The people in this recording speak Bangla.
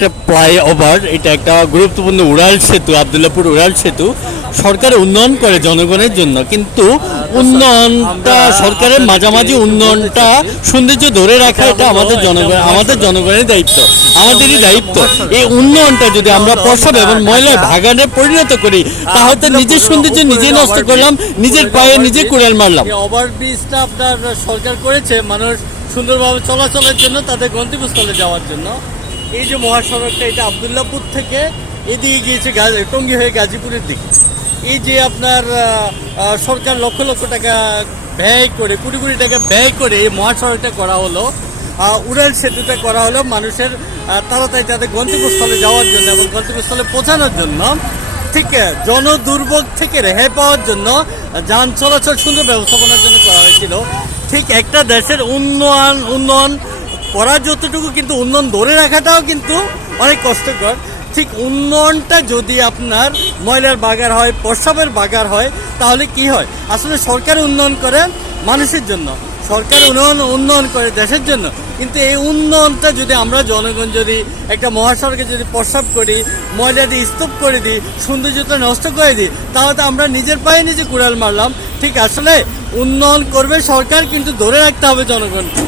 একটা ফ্লাইওভার, এটা একটা গুরুত্বপূর্ণ উড়াল সেতু, আবদুল্লাপুর উড়াল সেতু। সরকার উন্নয়ন করে জনগণের জন্য, কিন্তু উন্নয়নটা সরকারের মাঝামাঝি উন্নয়নটা সৌন্দর্য ধরে রাখা এটা আমাদের জনগণের দায়িত্ব, আমাদেরই দায়িত্ব। এই উন্নয়নটা যদি আমরা প্রসাব এবং ময়লায় ভাগানে পরিণত করি, তাহলে নিজের সৌন্দর্য নিজে নষ্ট করলাম, নিজের পায়ে নিজে কুড়াল মারলাম। ওভারব্রিজটা আপনার সরকার করেছে মানুষ সুন্দরভাবে চলাচলের জন্য, তাদের গন্তব্যস্থলে যাওয়ার জন্য। এই যে মহাসড়কটা, এটা আবদুল্লাপুর থেকে এদিকে গিয়েছে টঙ্গী হয়ে গাজীপুরের দিকে। এই যে আপনার সরকার লক্ষ লক্ষ টাকা ব্যয় করে, কোটি কোটি টাকা ব্যয় করে এই মহাসড়কটা করা হলো, উড়াল সেতুটা করা হলো মানুষের তাড়াতাড়ি তাদের গন্তব্যস্থলে যাওয়ার জন্য এবং গন্তব্যস্থলে পৌঁছানোর জন্য। ঠিক জনদুর্ভোগ থেকে রেহাই পাওয়ার জন্য, যান চলাচল সুন্দর ব্যবস্থাপনার জন্য করা হয়েছিল। ঠিক একটা দেশের উন্নয়ন করা যতটুকু, কিন্তু উন্নয়ন ধরে রাখাটাও কিন্তু অনেক কষ্টকর। ঠিক উন্নয়নটা যদি আপনার ময়লার বাগার হয়, প্রস্রাবের বাগার হয়, তাহলে কি হয়? আসলে সরকার উন্নয়ন করে মানুষের জন্য, সরকার উন্নয়ন করে দেশের জন্য, কিন্তু এই উন্নয়নটা যদি আমরা জনগণ যদি একটা মহাসড়কে যদি প্রস্রাব করি, ময়লা দিয়ে স্তূপ করে দিই, সৌন্দর্যতা নষ্ট করে দিই, তাহলে তো আমরা নিজের পায়ে নিজে কুড়াল মারলাম। ঠিক আসলে উন্নয়ন করবে সরকার, কিন্তু ধরে রাখতে হবে জনগণকে।